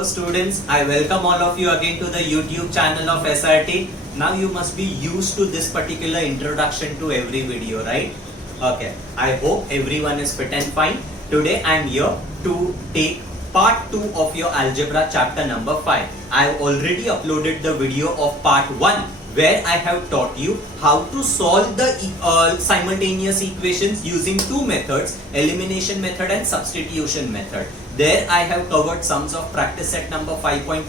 Hello students, I welcome all of you again to the YouTube channel of SRT. Now you must be used to this particular introduction to every video, right? Okay, I hope everyone is fit and fine. Today I am here to take part 2 of your algebra chapter number 5. I have already uploaded the video of part 1 where I have taught you how to solve the simultaneous equations using two methods, elimination method and substitution method. There I have covered sums of practice set number 5.1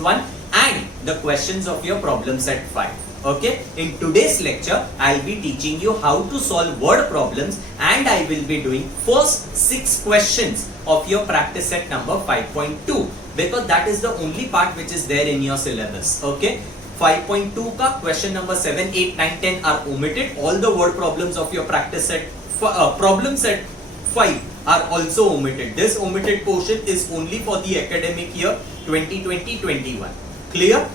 and the questions of your problem set 5. Okay, in today's lecture I'll be teaching you how to solve word problems and I will be doing first 6 questions of your practice set number 5.2 because that is the only part which is there in your syllabus. Okay, 5.2 ka question number 7, 8, 9, 10 are omitted. All the word problems of your practice set problem set 5 are also omitted. This omitted portion is only for the academic year 2020-21. Clear?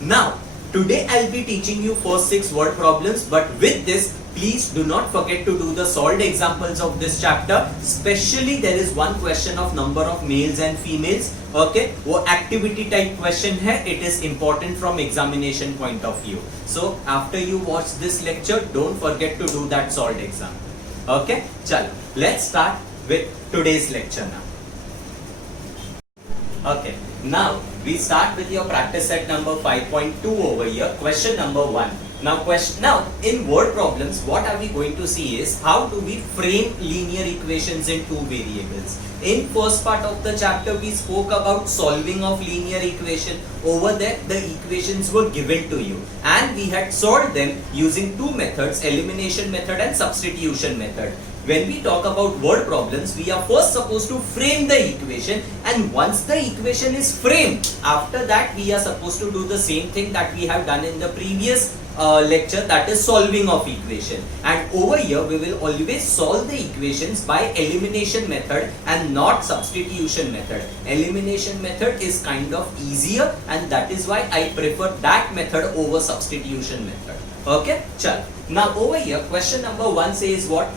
Now today I'll be teaching you first 6 word problems, but with this please do not forget to do the solved examples of this chapter. Especially there is one question of number of males and females. Okay, वो activity type question है. It is important from examination point of view. So after you watch this lecture, don't forget to do that solved exam. Okay, चलो let's start with today's lecture now. Okay, now we start with your practice set number 5.2 over here. Question number 1. Now in word problems, what are we going to see is how do we frame linear equations in two variables. In first part of the chapter, we spoke about solving of linear equation. Over there, the equations were given to you and we had solved them using two methods, elimination method and substitution method. When we talk about word problems, we are first supposed to frame the equation, and once the equation is framed, after that we are supposed to do the same thing that we have done in the previous lecture, that is solving of equation. And over here we will always solve the equations by elimination method and not substitution method. Elimination method is kind of easier and that is why I prefer that method over substitution method. Okay, chal. Now over here question number 1 says what?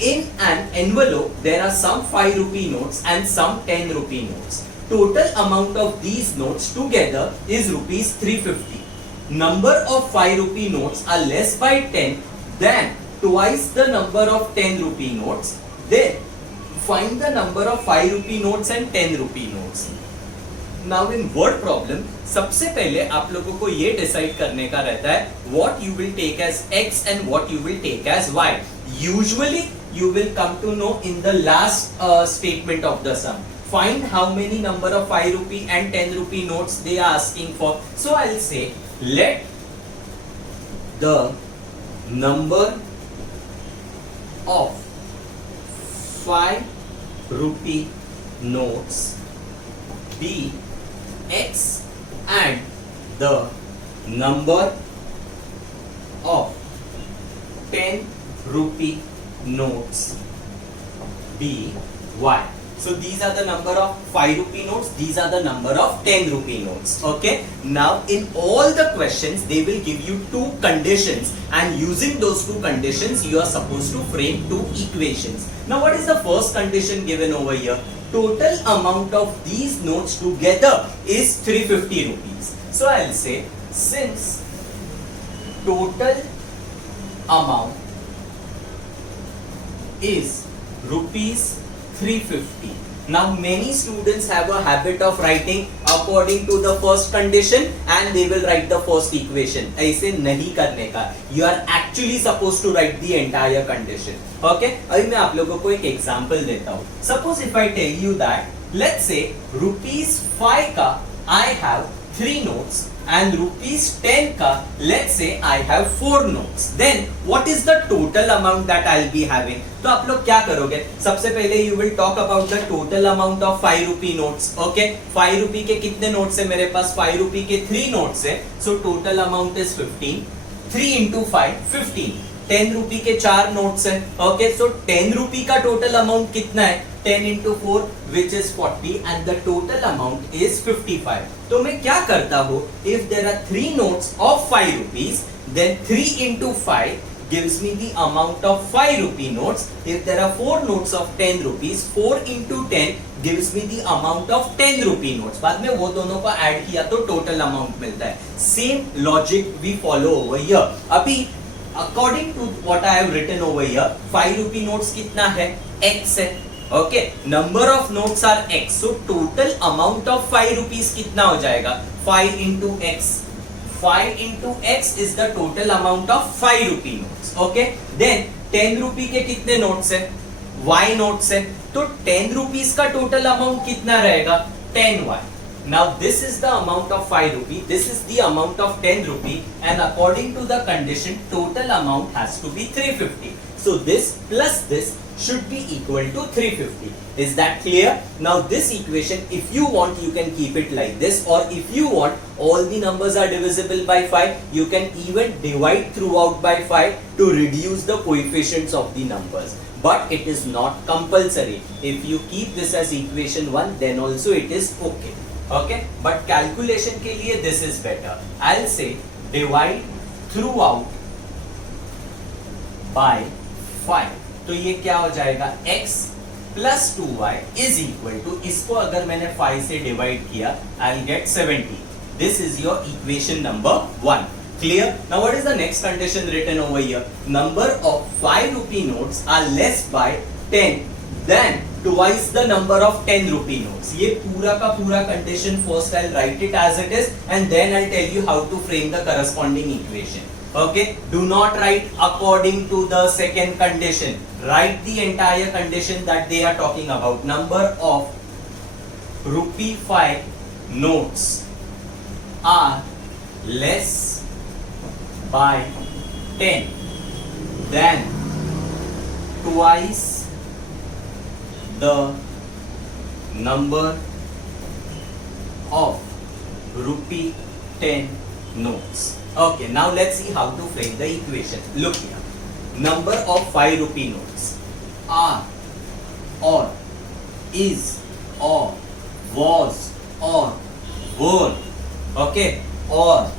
In an envelope there are some 5 rupee notes and some 10 rupee notes. Total amount of these notes together is rupees 350. Number of 5 rupee notes are less by 10 than twice the number of 10 rupee notes. Then find the number of 5 rupee notes and 10 rupee notes. Now in word problem, सबसे पहले आप लोगों को ये decide करने का रहता है what you will take as x and what you will take as y. Usually you will come to know in the last statement of the sum. Find how many number of 5 rupee and 10 rupee notes they are asking for. So I'll say let the number of 5 rupee notes be x and the number of 10 rupee notes be y. So these are the number of 5 rupee notes, these are the number of 10 rupee notes. Okay, now in all the questions they will give you two conditions and using those two conditions you are supposed to frame two equations. Now what is the first condition given over here? Total amount of these notes together is 350 rupees. So I'll say since total amount is rupees 350. Now many students have a habit of writing according to the first condition and they will write the first equation. ऐसे नहीं करने का. You are actually supposed to write the entire condition. Okay? अभी मैं आप लोगों को एक example देता हूँ. Suppose if I tell you that, let's say rupees 5 का I have 3 notes and rupees 10 ka, let's say I have 4 notes. Then what is the total amount that I'll be having? तो आप लोग क्या करोगे? सबसे पहले you will talk about the total amount of 5 rupee notes. Okay, 5 rupee के कितने notes है मेरे पास? 5 rupee के 3 notes है. So total amount is 15. 3 into 5, 15. 10 rupee के 4 notes है. Okay, so 10 rupee का total amount कितना है? 10 into 4 which is 40 and the total amount is 55. तो मैं क्या करता हूँ? If there are 3 notes of 5 rupees, then 3 into 5 gives me the amount of 5 rupee notes. If there are 4 notes of 10 rupees, 4 into 10 gives me the amount of 10 rupee notes. बाद में वो दोनों को ऐड किया तो टोटल अमाउंट मिलता है. Same logic we follow over here. अभी according to what I have written over here, 5 rupee notes कितना है? x है. Okay, number of notes are x, so total amount of 5 rupees कितना हो जाएगा? 5 into x. 5 into x is the total amount of 5 rupee notes. Okay, then 10 rupee के कितने notes है? y notes है, तो 10 rupees का टोटल अमाउंट कितना रहेगा? 10y. Now this is the amount of 5 rupee, this is the amount of 10 rupee, and according to the condition total amount has to be 350. So this plus this should be equal to 350. Is that clear? Now this equation, if you want, you can keep it like this, or if you want all the numbers are divisible by 5, you can even divide throughout by 5 to reduce the coefficients of the numbers. But it is not compulsory. If you keep this as equation 1, then also it is okay. Okay? But calculation के लिए this is better. I'll say divide throughout by 5. तो ये क्या हो जाएगा? x plus 2y is equal to, इसको अगर मैंने 5 से डिवाइड किया, I'll get 70. This is your equation number 1. Clear? Now what is the next condition written over here? Number of 5 rupee notes are less by 10 than twice the number of 10 rupee notes. ये पूरा का पूरा condition, first I'll write it as it is and then I'll tell you how to frame the corresponding equation. Okay, do not write according to the second condition. Write the entire condition that they are talking about. Number of rupee 5 notes are less by 10 than twice the number of rupee 10 notes. Okay, now let's see how to frame the equation. Look here. Number of 5 rupee notes are, or, is, or, was, or, were, okay, or,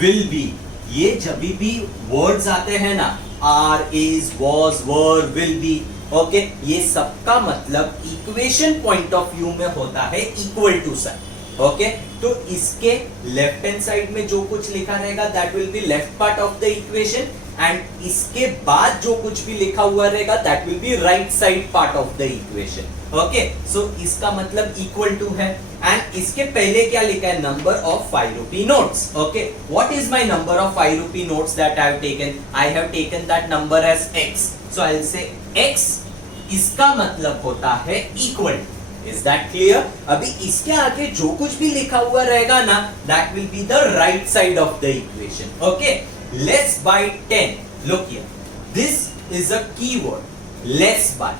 will be. ये जब भी words आते हैं ना, are, is, was, were, will be, okay, ये सबका मतलब equation point of view में होता है equal to sign. ओके, तो इसके लेफ्ट हैंड साइड में जो कुछ लिखा रहेगा that will be left part of the equation, and इसके बाद जो कुछ भी लिखा हुआ रहेगा that will be right side part of the equation. Okay, so इसका मतलब इक्वल टू है, एंड इसके पहले क्या लिखा है? Number of 5 rupee notes. Okay, what is my number of 5 rupee notes that I have taken? I have taken that number as x. So I will say x, इसका मतलब होता है इक्वल. Is that clear? अभी इसके आगे जो कुछ भी लिखा हुआ रहेगा ना, that will be the right side of the equation. Okay? Less by 10. Look here. This is a keyword. Less by.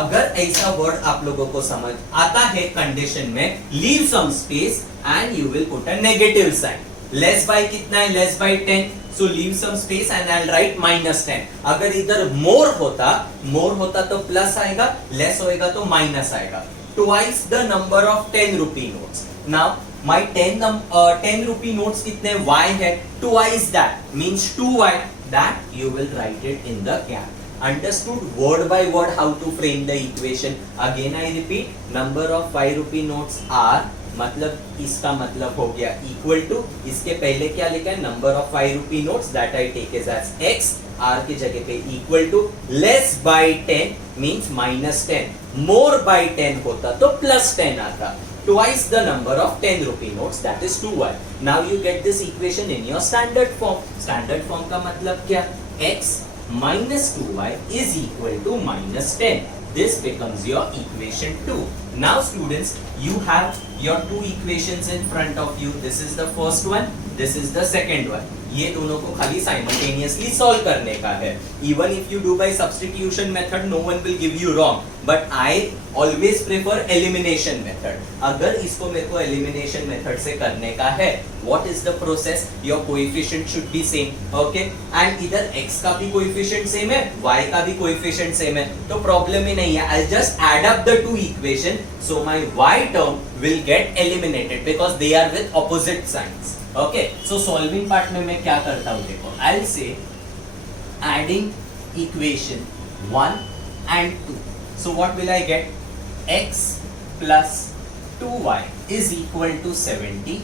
अगर ऐसा वर्ड आप लोगों को समझ आता है कंडीशन में, leave some space and you will put a negative sign. Less by कितना है? Less by 10. So leave some space and I'll write -10. अगर इधर more होता तो प्लस आएगा, less होएगा तो माइनस आएगा. Twice the number of 10 rupee notes. Now my 10 rupee notes कितने y है? Twice that means 2y. That you will write it in the gap. Understood word by word how to frame the equation? Again I repeat, number of 5 rupee notes are, मतलब इसका मतलब हो गया equal to, इसके पहले क्या लिखा है? Number of 5 rupee notes that I take as x, r की जगह पे equal to, less by 10 means -10, more by 10 होता तो +10 आता. Twice the number of 10 rupee notes, that is 2y. Now you get this equation in your standard form. Standard form का मतलब क्या? x minus 2y is equal to -10. This becomes your equation 2. Now students, you have your two equations in front of you. This is the first one, this is the second one. ये दोनों को खाली simultaneously solve करने का है. Even if you do by substitution method, no one will give you wrong. But I always prefer elimination method. अगर इसको मेरे को elimination method से करने का है, what is the process? Your coefficient should be same, okay? And इधर x का भी coefficient same है, y का भी coefficient same है, तो problem ही नहीं है. I'll just add up the two equation, so my y term will get eliminated because they are with opposite signs. Okay, so solving part में मैं क्या करता हूँ देखो, I'll say adding equation 1 and 2. So what will I get? X plus 2y is equal to 70.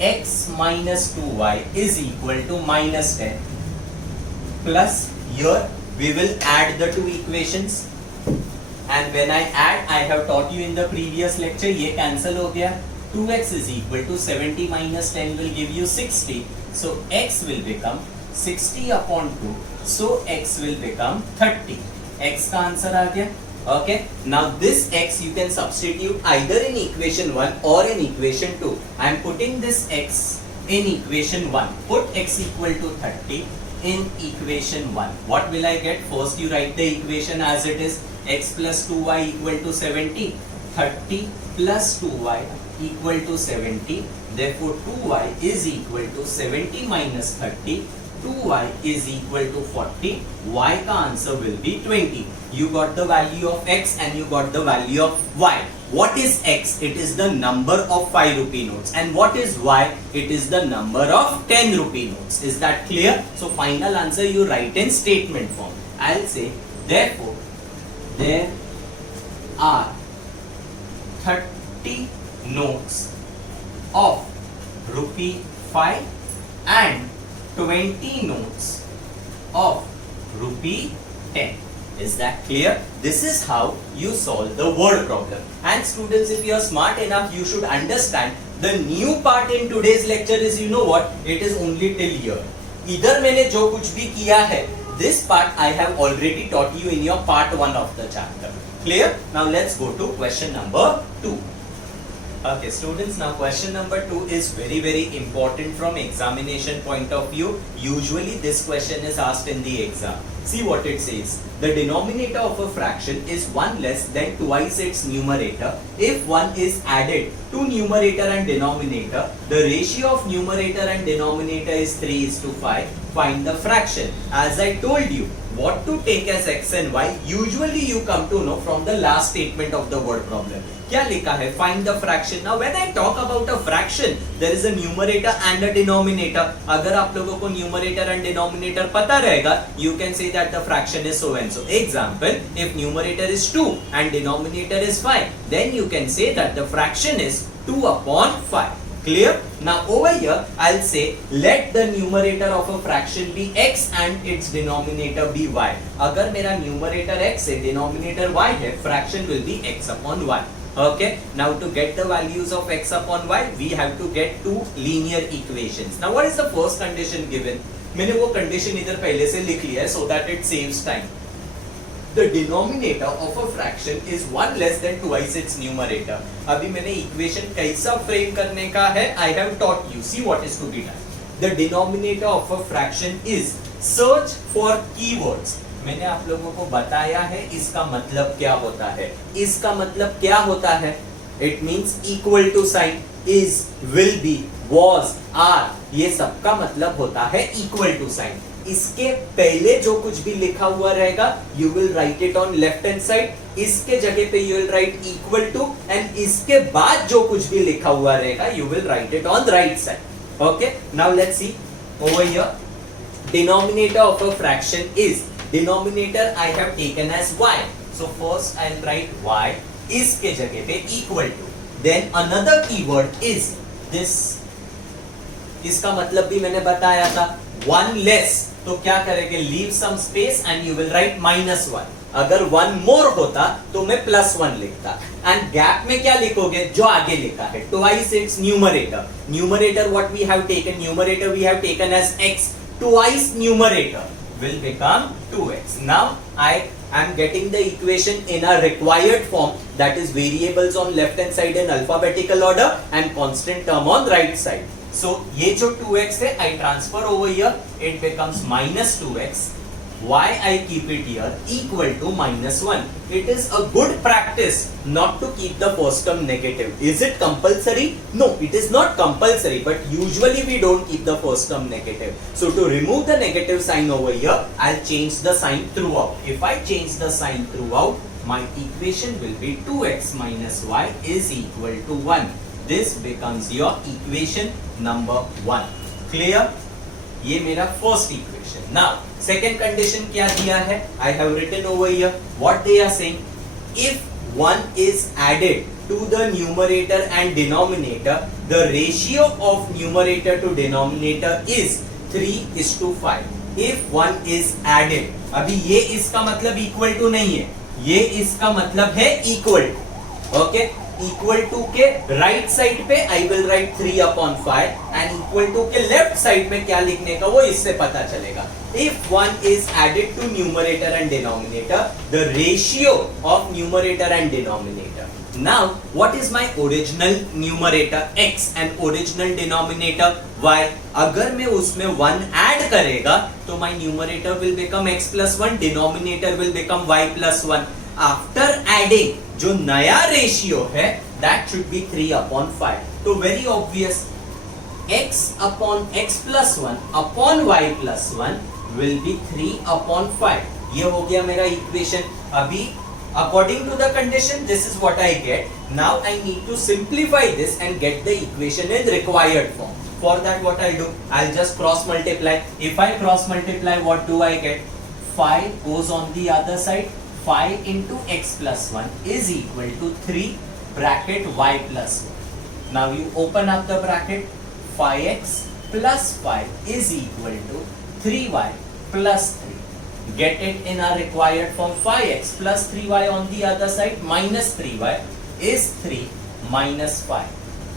X minus 2y is equal to minus 10. Plus here we will add the two equations. And when I add, I have taught you in the previous lecture, ये cancel हो गया. 2x is equal to 70 minus 10 will give you 60. So x will become 60 upon 2. So x will become 30. X का answer आ गया. Okay. Now this x you can substitute either in equation 1 or in equation 2. I am putting this x in equation 1. Put x equal to 30 in equation 1. What will I get? First you write the equation as it is. X plus 2y equal to 70. 30 plus 2y equal to 70. Therefore 2y is equal to 70 minus 30. 2y is equal to 40. Y का answer will be 20. You got the value of x and you got the value of y. What is x? It is the number of 5 rupee notes. And what is y? It is the number of 10 rupee notes. Is that clear? So final answer you write in statement form. I'll say therefore there are 30 notes of rupee 5 and 20 notes of rupee 10. Is that clear? This is how you solve the word problem. And students, if you are smart enough, you should understand the new part in today's lecture is, you know what? It is only till here. इधर मैंने जो कुछ भी किया है, this part I have already taught you in your part 1 of the chapter. Clear? Now let's go to question number 2. Okay students, now question number 2 is very important from examination point of view. Usually this question is asked in the exam. See what it says. The denominator of a fraction is 1 less than twice its numerator. If 1 is added to numerator and denominator, the ratio of numerator and denominator is 3:5. Find the fraction. As I told you, what to take as x and y, usually you come to know from the last statement of the word problem. क्या लिखा है? Find the fraction. Now when I talk about a fraction, there is a numerator and a denominator. अगर आप लोगों को numerator and denominator पता रहेगा, you can say that the fraction is so and so. Example, if numerator is 2 and denominator is 5, then you can say that the fraction is 2 upon 5. Clear? Now over here, I'll say let the numerator of a fraction be x and its denominator be y. अगर मेरा numerator x है, denominator y है, fraction will be x upon y. Okay, now to get the values of x upon y, we have to get two linear equations. Now what is the first condition given? मैंने वो condition इधर पहले से लिख लिया है so that it saves time. The denominator of a fraction is 1 less than twice its numerator. अभी मैंने equation कैसा frame करने का है, I have taught you. See what is to be done. The denominator of a fraction is search for keywords. मैंने आप लोगों को बताया है इसका मतलब क्या होता है. इसका मतलब क्या होता है? It means equal to sign, is, will be, was, are, ये सबका मतलब होता है equal to sign. इसके पहले जो कुछ भी लिखा हुआ रहेगा, you will write it on left hand side. इसके जगह पे you will write equal to, and इसके बाद जो कुछ भी लिखा हुआ रहेगा, you will write it on the right side. Okay, now let's see over here. Denominator of a fraction is, denominator I have taken as y. So first I'll write y, इसके जगह पे equal to. Then another keyword is this. इसका मतलब भी मैंने बताया था. 1 less, तो क्या करेंगे? Leave some space and you will write -1. अगर 1 more होता तो मैं +1 लिखता. And gap में क्या लिखोगे? जो आगे लिखा है. Twice its numerator. Numerator what we have taken? Numerator we have taken as x. Twice numerator will become 2x. Now I am getting the equation in a required form, that is variables on left hand side in alphabetical order and constant term on right side. So ये जो 2x है, I transfer over here, it becomes -2x. Why I keep it here equal to -1. It is a good practice not to keep the first term negative. Is it compulsory? No, it is not compulsory, but usually we don't keep the first term negative. So to remove the negative sign over here, I'll change the sign throughout. If I change the sign throughout, my equation will be 2x minus y is equal to 1. This becomes your equation number 1. Clear? ये मेरा first equation. Now second condition क्या दिया है? I have written over here what they are saying. If 1 is added to the numerator and denominator, the ratio of numerator to denominator is 3:5. If 1 is added, अभी ये इसका मतलब equal to नहीं है, ये इसका मतलब है equal to. Okay, equal to के राइट साइड पे I will write 3/5 and equal to के लेफ्ट साइड में क्या लिखने का वो इससे पता चलेगा. If 1 is added to numerator and denominator, the ratio of numerator and denominator. Now, what is my original numerator x and original denominator y? अगर मैं उसमें 1 ऐड करेगा तो my numerator will become x plus 1, denominator will become y plus 1. After adding, जो नया ratio है that should be 3/5. तो very obvious, x upon x plus 1 upon y plus 1 will be 3/5. ये हो गया मेरा इक्वेशन. अभी according to the condition this is what I get. Now I need to simplify this and get the equation in required form. For that what I'll do, I'll just cross multiply. If I cross multiply, what do I get? 5 goes on the other side. 5 into x plus 1 is equal to 3 bracket y plus 1. Now you open up the bracket. 5x plus 5 is equal to 3y plus 3. Get it in our required form. 5x plus 3y on the other side minus 3y is 3 minus 5.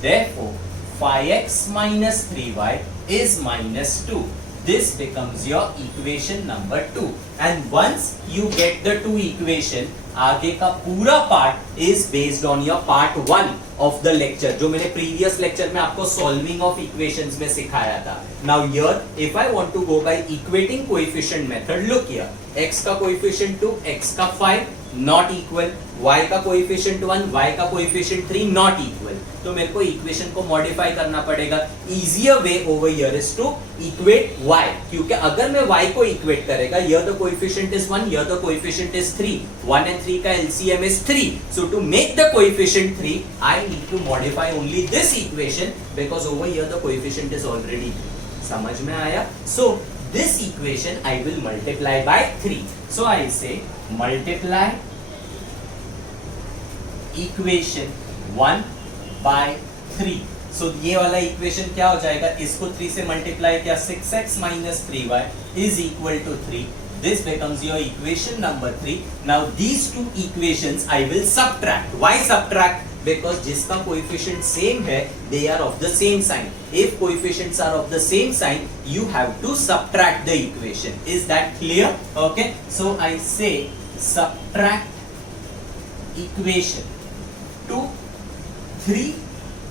Therefore, 5x minus 3y is minus 2. This becomes your equation number 2. And once you get the two equation, आगे का पूरा part is based on your part 1 of the lecture, जो मैंने previous lecture में आपको solving of equations में सिखाया था. Now here, if I want to go by equating coefficient method, look here. X का coefficient 2, X का 5, not equal. Y का coefficient 1, Y का coefficient 3, not equal. तो मेरे को इक्वेशन को मॉडिफाई करना पड़ेगा. Easier way over here is to equate Y, क्योंकि अगर मैं Y को इक्वेट करेगा, here the coefficient is 1, here the coefficient is 3, 1 and 3 का LCM is 3. So to make the coefficient 3, I need to modify only this equation because over here the coefficient is already 3. समझ में आया? So this equation I will multiply by 3. So I say multiply equation 1 by 3. So ये वाला equation क्या हो जाएगा? इसको 3 से मल्टीप्लाई किया, 6x minus 3y is equal to 3. This becomes your equation number 3. Now these two equations I will subtract. Why subtract? Because जिसका coefficient same है, they are of the same sign. If coefficients are of the same sign, you have to subtract the equation. Is that clear? Okay. So I say subtract equation 2, 3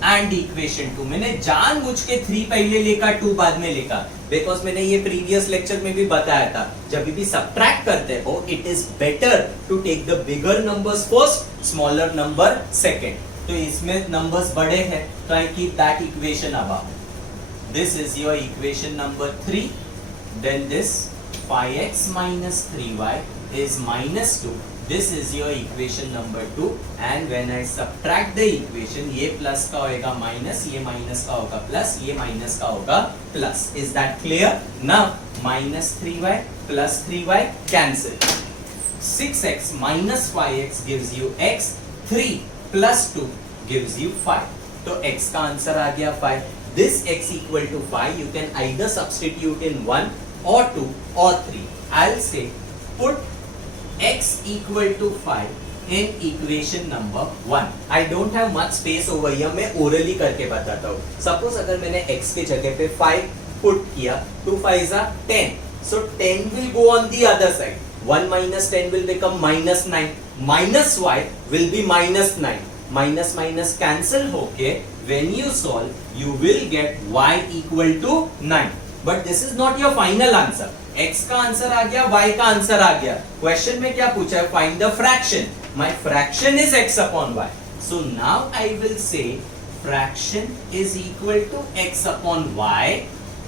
and equation 2. मैंने जानबूझ के 3 पहले लिखा, 2 बाद में लिखा, because मैंने ये प्रीवियस लेक्चर में भी बताया था, जब भी सब्ट्रैक्ट करते हो it is better to take the bigger numbers first, smaller number second. तो इसमें नंबर्स बड़े हैं, तो I keep that equation above. This is your equation number 3. Then this 5x minus 3y is minus 2. This is your equation number 2. And when I subtract the equation, ये plus का होगा minus, ये minus का होगा plus, ये minus का होगा plus. Is that clear? Now minus 3y plus 3y cancel. 6x minus 5x gives you x. 3 plus 2 gives you 5. तो x का आंसर आ गया 5. This x equal to 5. You can either substitute in 1 or 2 or 3. I'll say put x equal to 5 in equation number 1. I don't have much space over here. मैं orally करके बताता हूँ. Suppose अगर मैंने x के जगह पे 5 put किया, 2 5s are 10. So 10 will go on the other side. 1 minus 10 will become minus 9. Minus y will be minus 9. Minus minus cancel होके when you solve you will get y equal to 9. But this is not your final answer. x का answer आ गया, y का answer आ गया. Question में क्या पूछा है? Find the fraction. My fraction is x upon y. So now I will say fraction is equal to x upon y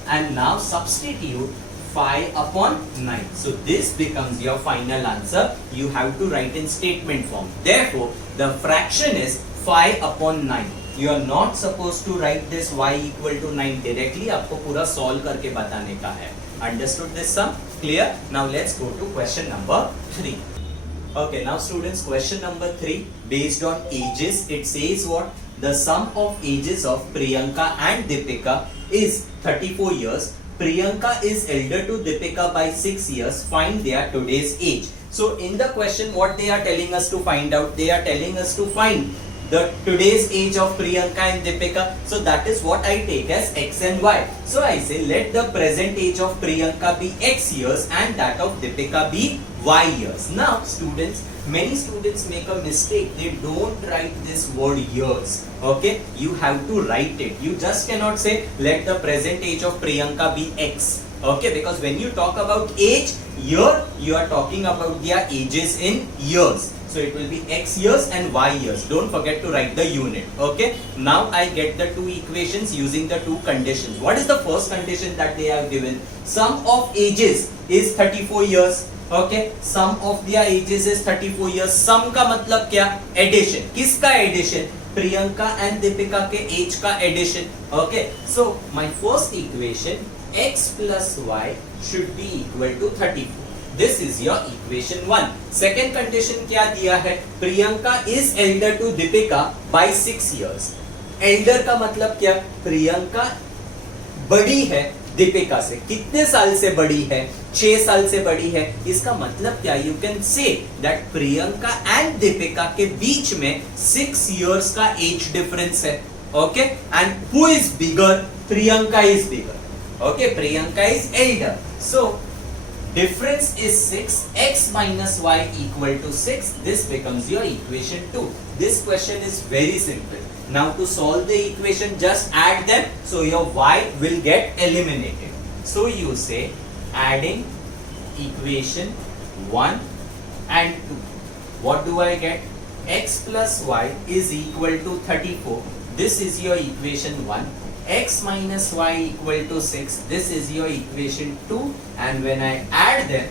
and now substitute 5 upon 9. So this becomes your final answer. You have to write in statement form. Therefore, the fraction is 5 upon 9. You are not supposed to write this y equal to 9 directly. आपको पूरा solve करके बताने का है. Understood this sum? Clear? Now let's go to question number 3. Okay, now students, question number 3 based on ages. It says what? The sum of ages of Priyanka and Deepika is 34 years. Priyanka is elder to Deepika by 6 years. Find their today's age. So in the question, what they are telling us to find out? They are telling us to find the today's age of Priyanka and Deepika. So that is what I take as x and y. So I say let the present age of Priyanka be x years and that of Deepika be y years. Now students, many students make a mistake. They don't write this word years. Okay, you have to write it. You just cannot say let the present age of Priyanka be x. Okay, because when you talk about age, here you are talking about their ages in years. So it will be x years and y years. Don't forget to write the unit. Okay. Now I get the two equations using the two conditions. What is the first condition that they have given? Sum of ages is 34 years. Okay. Sum of their ages is 34 years. Sum का मतलब क्या? Addition. किसका addition? Priyanka and Deepika के age का addition. Okay. So my first equation x plus y should be equal to 34. This is your equation 1. Second condition क्या दिया है? Priyanka is elder to Deepika by 6 years. Elder का मतलब क्या? Priyanka बड़ी है दीपिका से. कितने साल से बड़ी है? 6 साल से बड़ी है. इसका मतलब क्या? You can say that Priyanka and Deepika के बीच में 6 years का age difference है. Okay? And who is bigger? Priyanka is bigger. Okay? Priyanka is elder. So difference is 6. X minus y equal to 6. This becomes your equation 2. This question is very simple. Now to solve the equation, just add them. So your y will get eliminated. So you say adding equation 1 and 2. What do I get? X plus y is equal to 34. This is your equation 1. X minus y equal to 6. This is your equation 2. And when I add them,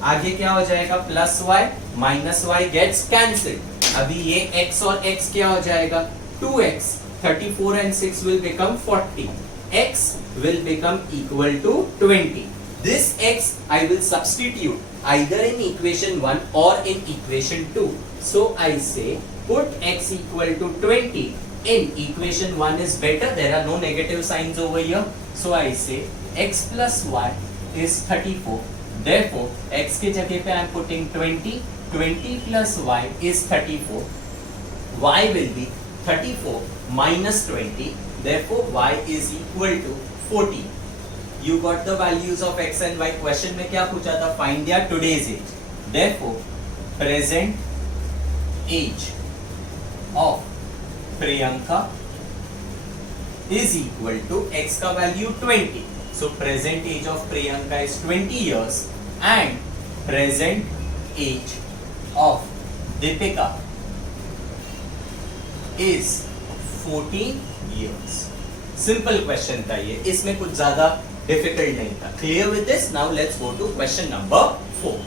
आगे क्या हो जाएगा? Plus y minus y gets cancelled. अभी ये x और x क्या हो जाएगा? 2x. 34 and 6 will become 40. X will become equal to 20. This x I will substitute either in equation 1 or in equation 2. So I say put x equal to 20. In equation 1 is better. There are no negative signs over here. So I say x plus y is 34. Therefore, x के जगह पे I am putting 20. 20 plus y is 34. Y will be 34 minus 20. Therefore, y is equal to 40. You got the values of x and y. Question में क्या पूछा था? Find their today's age. Therefore, present age of Priyanka is equal to x का value 20. So present age of Priyanka is 20 years and present age of Deepika is 14 years. Simple question था ये. इसमें कुछ ज़्यादा difficult नहीं था. Clear with this? Now let's go to question number 4.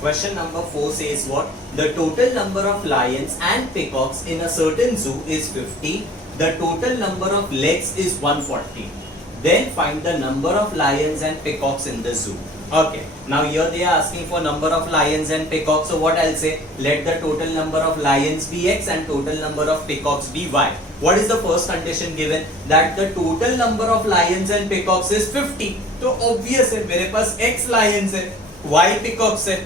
Question number 4 says what? The total number of lions and peacocks in a certain zoo is 50. The total number of legs is 140. Then find the number of lions and peacocks in the zoo. Okay. Now here they are asking for number of lions and peacocks. So what I'll say? Let the total number of lions be x and total number of peacocks be y. What is the first condition given? That the total number of lions and peacocks is 50. तो obvious है, मेरे पास x lions है, y peacocks है.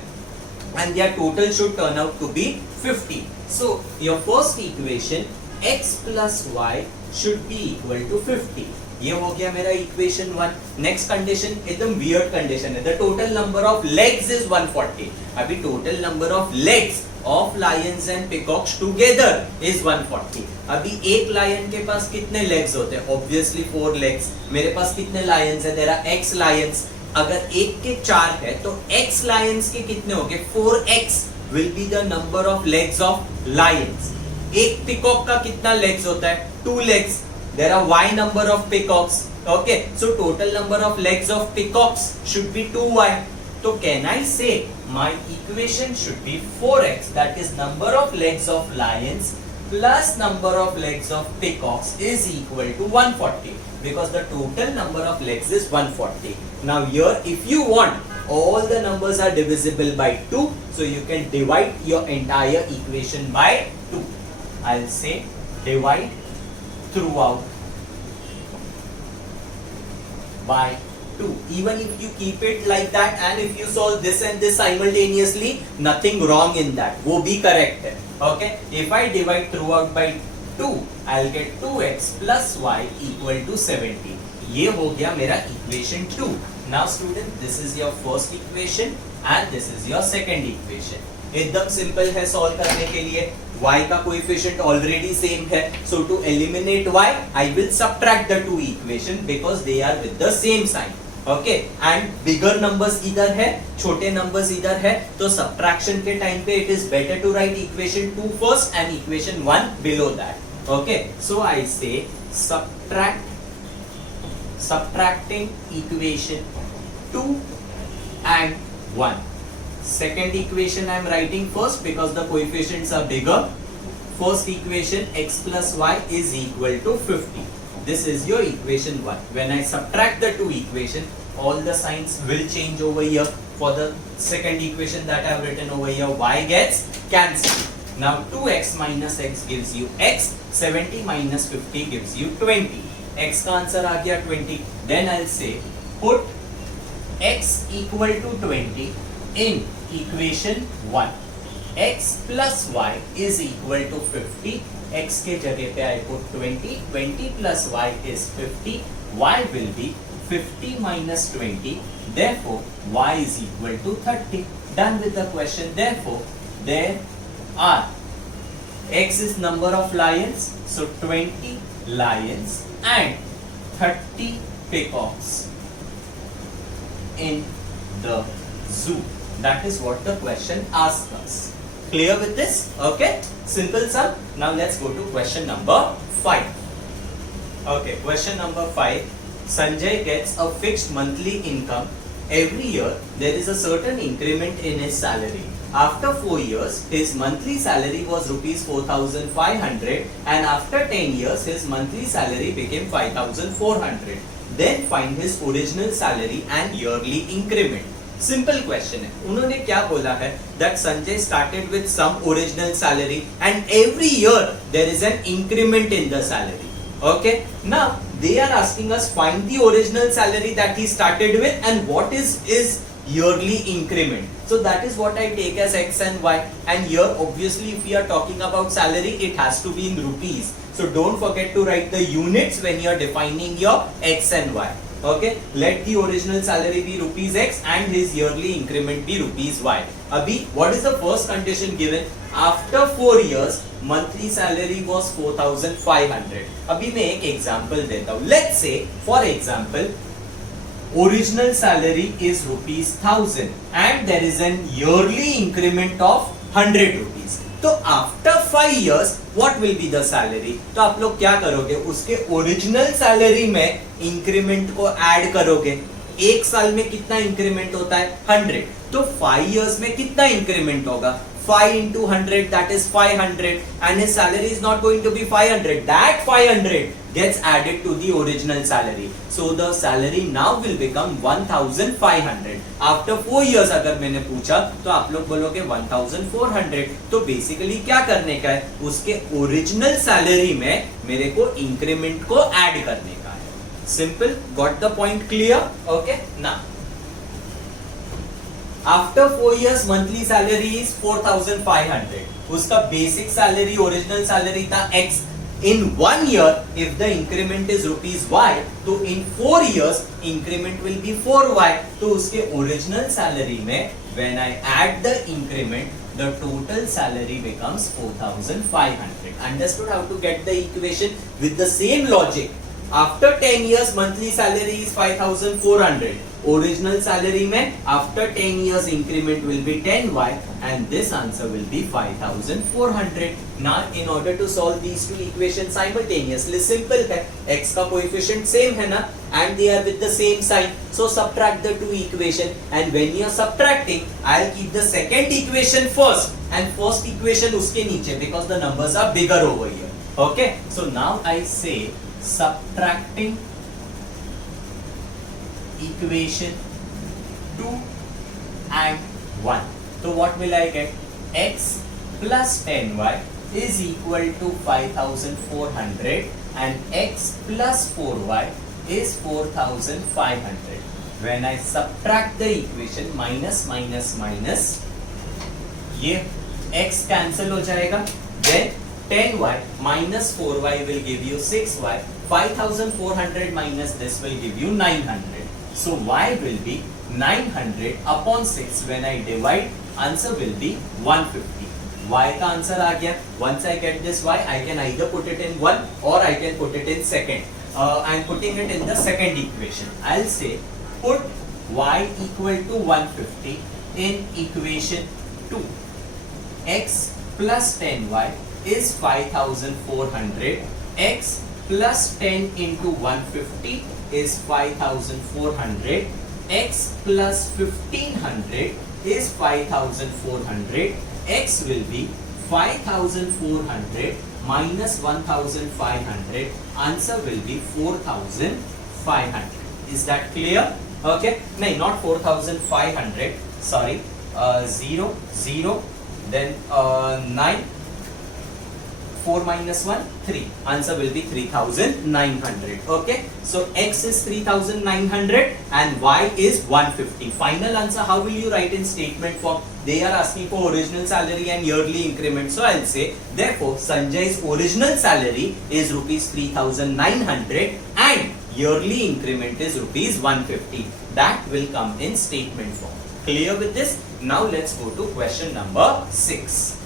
And their total should turn out to be 50. So your first equation x plus y should be equal to 50. ये हो गया मेरा equation 1. Next condition एकदम weird condition है. The total number of legs is 140. अभी total number of legs of lions and peacocks together is 140. अभी एक lion के पास कितने legs होते हैं? Obviously 4 legs. मेरे पास कितने lions है? There are x lions. अगर एक के 4 है तो x lions के कितने होंगे? 4x will be the number of legs of lions. एक peacock का कितना legs होता है? 2 legs. There are y number of peacocks. Okay, so total number of legs of peacocks should be 2y. So can I say my equation should be 4x, that is number of legs of lions plus number of legs of peacocks is equal to 140 because the total number of legs is 140. Now here if you want all the numbers are divisible by 2, so you can divide your entire equation by 2. I'll say divide throughout by 2. Even if you keep it like that and if you solve this and this simultaneously, nothing wrong in that. वो भी correct है. Okay? If I divide throughout by 2, I'll get 2x plus y equal to 70. ये हो गया मेरा equation 2. Now student, this is your first equation and this is your second equation. एकदम simple है solve करने के लिए. y का कोएफिशिएंट ऑलरेडी सेम है, so to eliminate y I will subtract the two equation because they are with the same sign. Okay, and bigger numbers इधर है, छोटे numbers इधर है, तो subtraction के टाइम पे it is better to write equation 2 first and equation 1 below that. Okay, so I say subtracting equation 2 and 1. Second equation I am writing first because the coefficients are bigger. First equation x plus y is equal to 50. This is your equation 1. When I subtract the two equations, all the signs will change over here. For the second equation that I have written over here, y gets cancelled. Now 2x minus x gives you x, 70 minus 50 gives you 20. X का answer आ गया 20. Then I'll say put x equal to 20 in equation 1. X plus y is equal to 50. X के जगह पे I put 20. 20 plus y is 50. Y will be 50 minus 20. Therefore, y is equal to 30. Done with the question. Therefore, there are x is number of lions. So 20 lions and 30 peacocks in the zoo. That is what the question asks us. Clear with this? Okay, simple sum. Now let's go to question number 5. Okay, question number 5. Sanjay gets a fixed monthly income. Every year there is a certain increment in his salary. After 4 years, his monthly salary was rupees 4,500 and after 10 years, his monthly salary became 5,400. Then find his original salary and yearly increment. Simple question है. उन्होंने क्या बोला है that Sanjay started with some original salary and every year there is an increment in the salary. Okay, now they are asking us find the original salary that he started with and what is yearly increment. So that is what I take as x and y, and here obviously if we are talking about salary it has to be in rupees. So don't forget to write the units when you are defining your x and y. Okay, let the original salary be rupees x and his yearly increment be rupees y. Abhi, what is the first condition given? After 4 years, monthly salary was 4,500. Abhi मैं एक example देता हूँ. Let's say, for example, original salary is rupees 1,000 and there is an yearly increment of 100 rupees. तो after 5 years what will be the salary? तो आप लोग क्या करोगे, उसके ओरिजिनल सैलरी में इंक्रीमेंट को ऐड करोगे. एक साल में कितना इंक्रीमेंट होता है? 100. तो 5 years में कितना इंक्रीमेंट होगा? 5 into 100, that is 500, and his salary is not going to be 500. That 500 gets added to the original salary. So the salary now will become 1,500. After 4 years अगर मैंने पूछा तो आप लोग बोलोगे 1,400. तो बेसिकली क्या करने का है, उसके ओरिजिनल सैलरी में मेरे को इंक्रीमेंट को ऐड करने का है. Simple. Got the point clear? Okay. Now after 4 years monthly salary is 4,500. उसका बेसिक सैलरी ओरिजिनल सैलरी था x. In 1 year, if the increment is rupees y, तो in 4 years increment will be 4y. तो उसके original salary में when I add the increment, the total salary becomes 4,500. Understood how to get the equation? With the same logic, after 10 years monthly salary is 5,400. Original salary में after 10 years increment will be 10y and this answer will be 5400. Now in order to solve these two equations simultaneously, simple है, x का coefficient same है ना and they are with the same sign, so subtract the two equation and when you are subtracting I'll keep the second equation first and first equation उसके नीचे because the numbers are bigger over here. Okay, so now I say subtracting equation 2 and 1. So what will I get? X plus 10y is equal to 5400 and x plus 4y is 4500. When I subtract the equation minus minus minus, ये x cancel हो जाएगा, then 10y minus 4y will give you 6y, 5400 minus this will give you 900. So y will be 900 upon 6. When I divide, answer will be 150. Y का answer आ गया. Once I get this y, I can either put it in 1 or I can put it in second. I'm putting it in the second equation. I'll say put y equal to 150 in equation 2. X plus 10y is 5400. X plus 10 into 150 is 5400. X plus 1500 is 5400. X will be 5400 minus 1500. Answer will be 4500. Is that clear? Okay. No, not 4500. Sorry. 0, 0. Then 9. 4 minus 1, 3. Answer will be 3900. Okay. So x is 3900 and y is 150. Final answer, how will you write in statement form? They are asking for original salary and yearly increment. So I'll say, therefore, Sanjay's original salary is rupees 3900 and yearly increment is rupees 150. That will come in statement form. Clear with this? Now let's go to question number 6.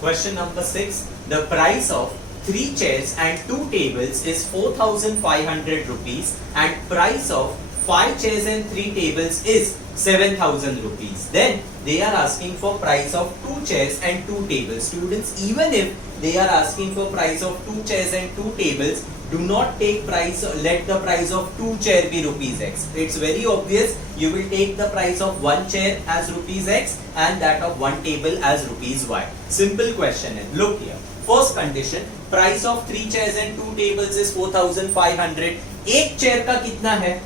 Question number 6. The price of 3 chairs and 2 tables is 4500 rupees and price of 5 chairs and 3 tables is 7000 rupees. Then they are asking for price of 2 chairs and 2 tables. Students, even if they are asking for price of 2 chairs and 2 tables, do not take price, let the price of 2 chair be rupees x. It's very obvious, you will take the price of 1 chair as rupees x and that of 1 table as rupees y. Simple question is, look here. First condition, price of 3 chairs and 2 tables is 4500. एक chair का कितना है?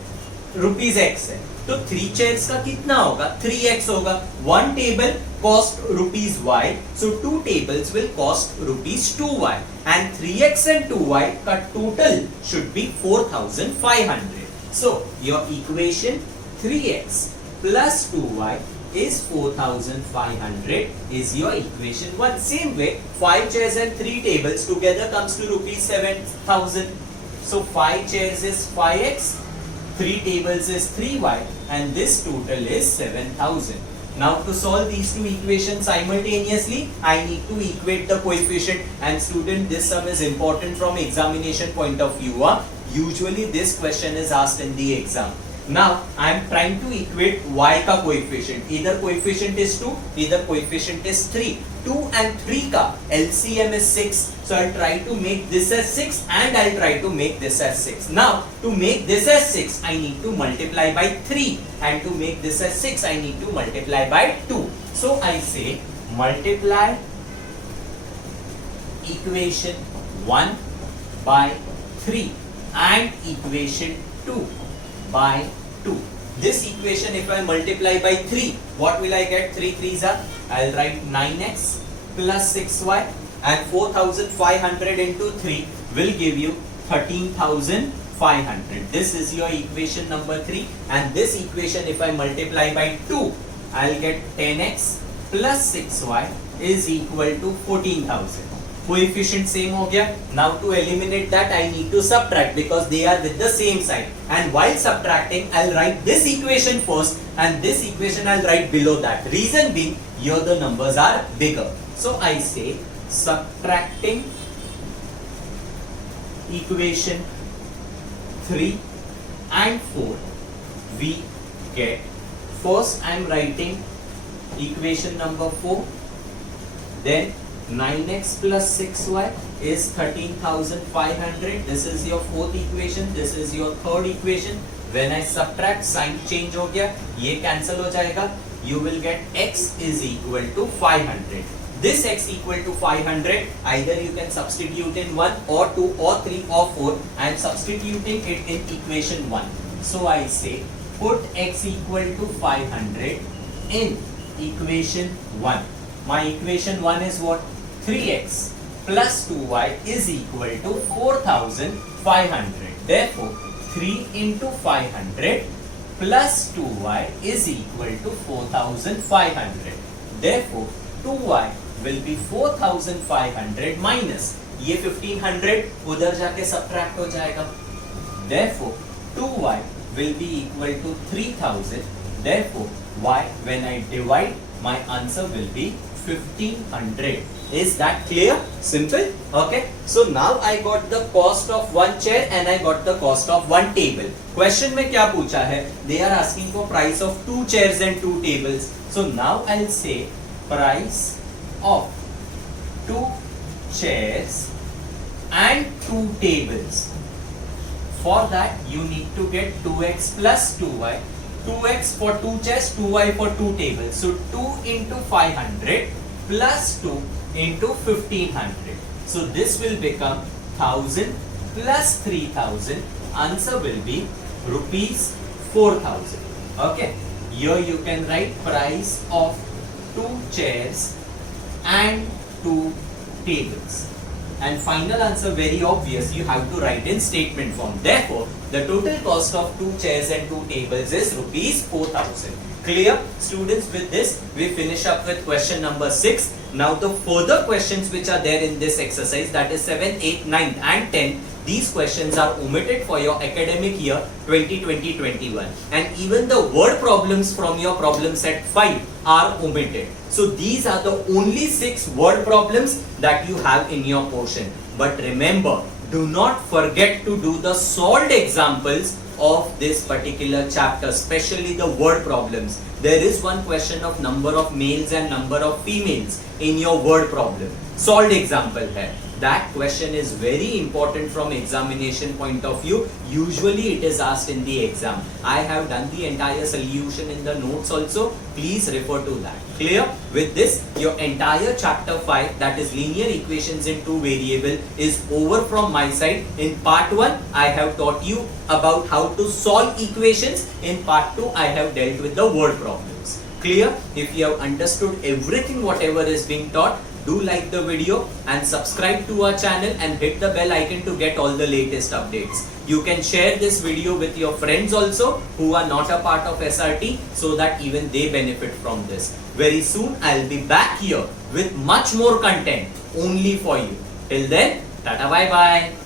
Rupees x है. तो 3 chairs का कितना होगा? 3x होगा. 1 table cost rupees y, so 2 tables will cost rupees 2y and 3x and 2y का total should be 4500. So your equation 3x plus 2y is 4500 is your equation 1. Same way, 5 chairs and 3 tables together comes to rupees 7000. So 5 chairs is 5x, 3 tables is 3y and this total is 7000. Now to solve these two equations simultaneously, I need to equate the coefficient, and student, this sum is important from examination point of view. Usually this question is asked in the exam. Now I am trying to equate y का coefficient. Either coefficient is 2, either coefficient is 3. 2 and 3 का LCM is 6. So I'll try to make this as 6 and I'll try to make this as 6. Now to make this as 6, I need to multiply by 3, and to make this as 6, I need to multiply by 2. So I say multiply equation 1 by 3 and equation 2 by 2. This equation, if I multiply by 3, what will I get? 3 3s are, I'll write 9x plus 6y and 4500 into 3 will give you 13500. This is your equation number 3, and this equation if I multiply by 2, I'll get 10x plus 6y is equal to 14,000. Coefficient same हो गया. Now to eliminate that, I need to subtract because they are with the same sign. And while subtracting, I'll write this equation first and this equation I'll write below that. Reason being, here the numbers are bigger. So I say subtracting equation 3 and 4, we get, first I am writing equation number 4, then 9x plus 6y is 13,500. This is your fourth equation, this is your third equation. When I subtract, sign change हो गया, ये cancel हो जाएगा. You will get x is equal to 500. This x equal to 500, either you can substitute in 1 or 2 or 3 or 4. I am substituting it in equation 1. So I say put x equal to 500 in equation 1. My equation 1 is what? 3x plus 2y is equal to 4,500. Therefore, 3 into 500 plus 2y is equal to 4,500. Therefore, 2y will be 4,500 minus ये 1500 उधर जाके subtract हो जाएगा. Therefore, 2y will be equal to 3,000. Therefore, y when I divide, my answer will be 1500. Is that clear? Simple? Okay. So now I got the cost of one chair and I got the cost of one table. Question में क्या पूछा है? They are asking for price of 2 chairs and 2 tables. So now I'll say price of 2 chairs and 2 tables. For that you need to get 2x plus 2y. 2x for 2 chairs, 2y for 2 tables. So 2 into 500 plus 2 into 1500. So this will become 1000 plus 3000. Answer will be rupees 4000. Okay. Here you can write price of 2 chairs and 2 tables. And final answer very obvious, you have to write in statement form. Therefore, the total cost of 2 chairs and 2 tables is rupees 4000. Clear? Students, with this we finish up with question number 6. Now the further questions which are there in this exercise, that is 7, 8, 9 and 10, these questions are omitted for your academic year 2020-21, and even the word problems from your problem set 5 are omitted. So these are the only 6 word problems that you have in your portion. But remember, do not forget to do the solved examples of this particular chapter, especially the word problems. There is one question of number of males and number of females in your word problem. Solved example hai. That question is very important from examination point of view. Usually it is asked in the exam. I have done the entire solution in the notes also. Please refer to that. Clear? With this, your entire chapter 5, that is linear equations in 2 variable, is over from my side. In part 1, I have taught you about how to solve equations. In part 2, I have dealt with the word problems. Clear? If you have understood everything whatever is being taught, do like the video and subscribe to our channel and hit the bell icon to get all the latest updates. You can share this video with your friends also who are not a part of SRT, so that even they benefit from this. Very soon I'll be back here with much more content only for you. Till then, tata bye bye.